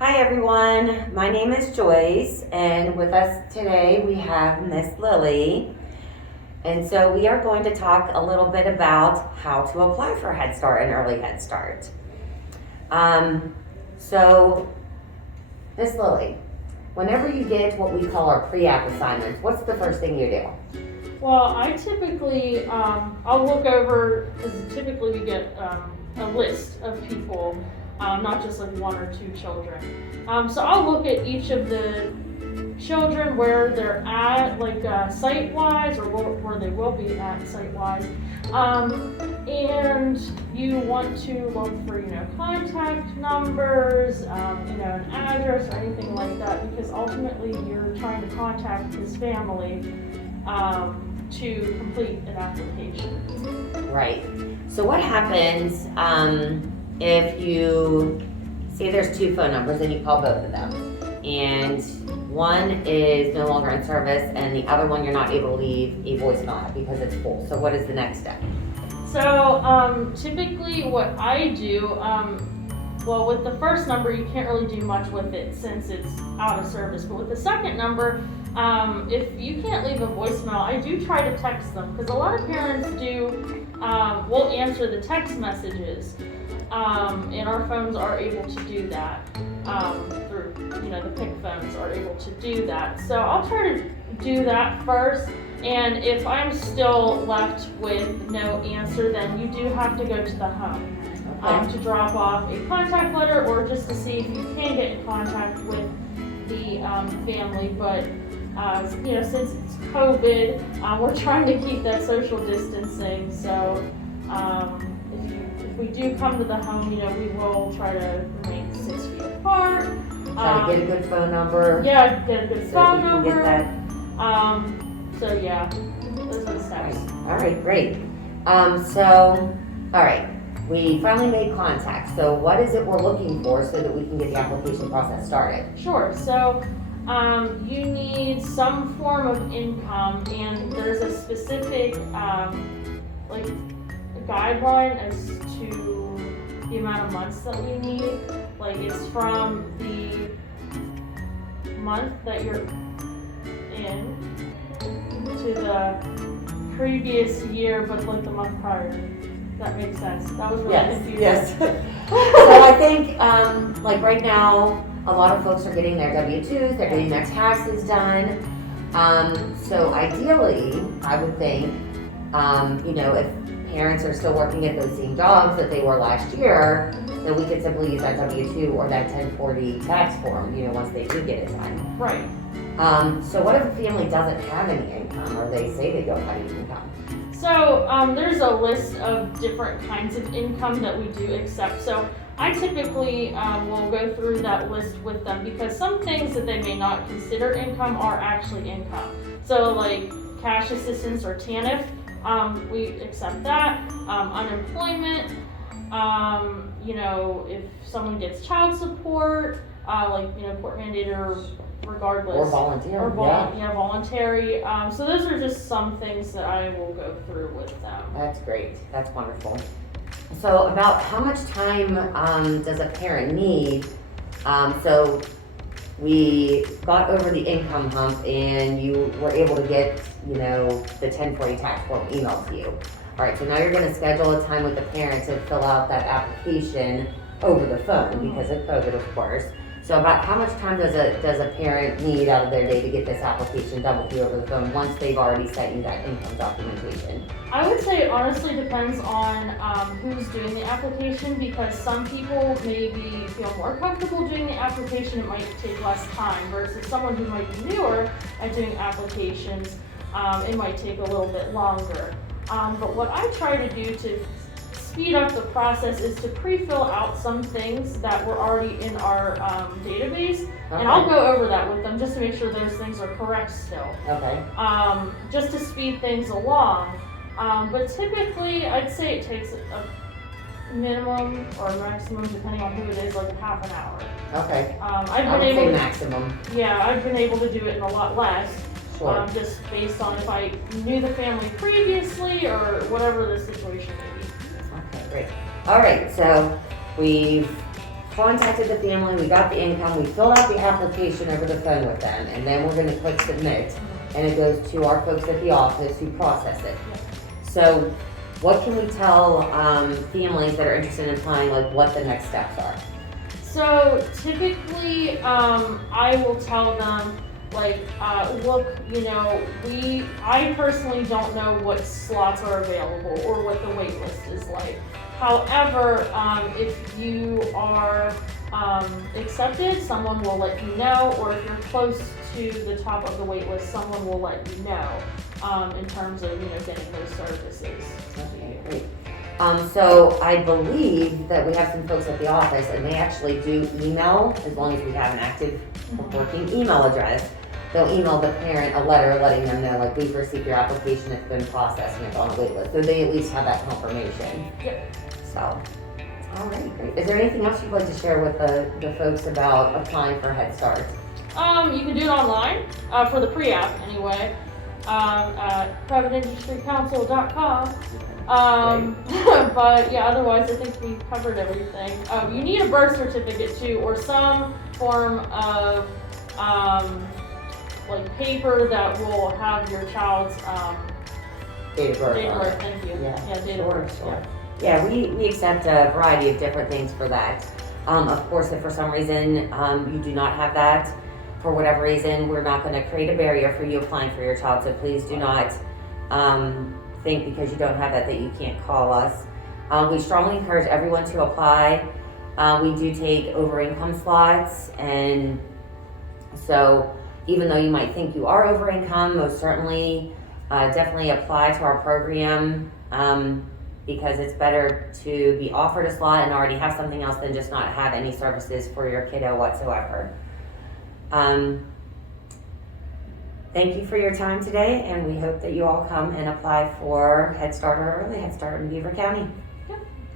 Hi everyone, my name is Joyce, and with us today we have Miss Lily. And so we are going to talk a little bit about how to apply for Head Start and Early Head Start. So Miss Lily, whenever you get what we call our pre-app assignments, what's the first thing you do? Well, I typically, I'll look over, because typically we get a list of people, not just like one or two children. So I'll look at each of the children, where they're at, like site-wise, or where they will be at site-wise. And you want to look for, contact numbers, an address or anything like that, because ultimately you're trying to contact this family to complete an application. Right. So what happens if you say there's two phone numbers and you call both of them, and one is no longer in service and the other one you're not able to leave a voicemail at because it's full? So what is the next step? So typically what I do, well, with the first number you can't really do much with it since it's out of service, but with the second number, if you can't leave a voicemail, I do try to text them, because a lot of parents will answer the text messages, and our phones are able to do that, through, the PIC phones are able to do that. So I'll try to do that first, and if I'm still left with no answer, then you do have to go to the home. Okay. To drop off a contact letter, or just to see if you can get in contact with the family. But since it's COVID, we're trying to keep that social distancing. So if we do come to the home, we will try to remain 6 feet apart. Try to get a good phone number. Yeah, get a good phone so number. Get that. So yeah, those are the steps. All right, great. All right. We finally made contact. So what is it we're looking for so that we can get the application process started? Sure. So you need some form of income, and there's a specific guideline as to the amount of months that we need. Like, it's from the month that you're in to the previous year, but like the month prior. That makes sense. That was really confusing. Yes. So I think, right now, a lot of folks are getting their W-2s, they're getting their taxes done. So ideally, I would think, if parents are still working at those same jobs that they were last year, then we could simply use that W-2 or that 1040 tax form, once they do get it done. Right. So what if a family doesn't have any income, or they say they don't have any income? So there's a list of different kinds of income that we do accept. So I typically will go through that list with them, because some things that they may not consider income are actually income. So like cash assistance or TANF, we accept that. Unemployment, if someone gets child support, court mandated or regardless. Or volunteer. Voluntary. So those are just some things that I will go through with them. That's great. That's wonderful. So about how much time does a parent need? So we got over the income hump, and you were able to get, the 1040 tax form emailed to you. All right, so now you're going to schedule a time with the parent to fill out that application over the phone because of COVID, of course. So about how much time does a parent need out of their day to get this application done with you over the phone once they've already sent you that income documentation? I would say it honestly depends on who's doing the application, because some people maybe feel more comfortable doing the application. It might take less time, versus someone who might be newer at doing applications, it might take a little bit longer. But what I try to do to speed up the process is to pre-fill out some things that were already in our database, and I'll go over that with them just to make sure those things are correct still. Okay. Just to speed things along. But typically, I'd say it takes a minimum or maximum, depending on who it is, like half an hour. Okay. I would say maximum. Yeah, I've been able to do it in a lot less. Sure. Just based on if I knew the family previously or whatever the situation may be. Okay, great. All right, so we've contacted the family, we got the income, we filled out the application over the phone with them, and then we're gonna click submit, and it goes to our folks at the office who process it. So what can we tell families that are interested in applying, like what the next steps are? So typically, I will tell them, like, look, I personally don't know what slots are available or what the wait list is like. However, if you are accepted, someone will let you know, or if you're close to the top of the wait list, someone will let you know in terms of, getting those services. Okay, great. So I believe that we have some folks at the office, and they actually do email, as long as we have an active working email address. They'll email the parent a letter letting them know, like, we've received your application, it's been processed, and it's on a wait list. So they at least have that confirmation. Yep. So, all right, great. Is there anything else you'd like to share with the folks about applying for Head Start? You can do it online, for the pre-app anyway, at privateindustrycouncil.com. But yeah, otherwise I think we covered everything. You need a birth certificate too, or some form of like paper that will have your child's Date of birth. date of birth. Thank you. Yeah, Date of birth. Sure. Yeah, we accept a variety of different things for that. Of course, if for some reason you do not have that, for whatever reason, we're not going to create a barrier for you applying for your child. So please do not think because you don't have that you can't call us. We strongly encourage everyone to apply. We do take over income slots, and so even though you might think you are over income, most certainly definitely apply to our program because it's better to be offered a slot and already have something else than just not have any services for your kiddo whatsoever. Thank you for your time today, and we hope that you all come and apply for Head Start or Early Head Start in Beaver County.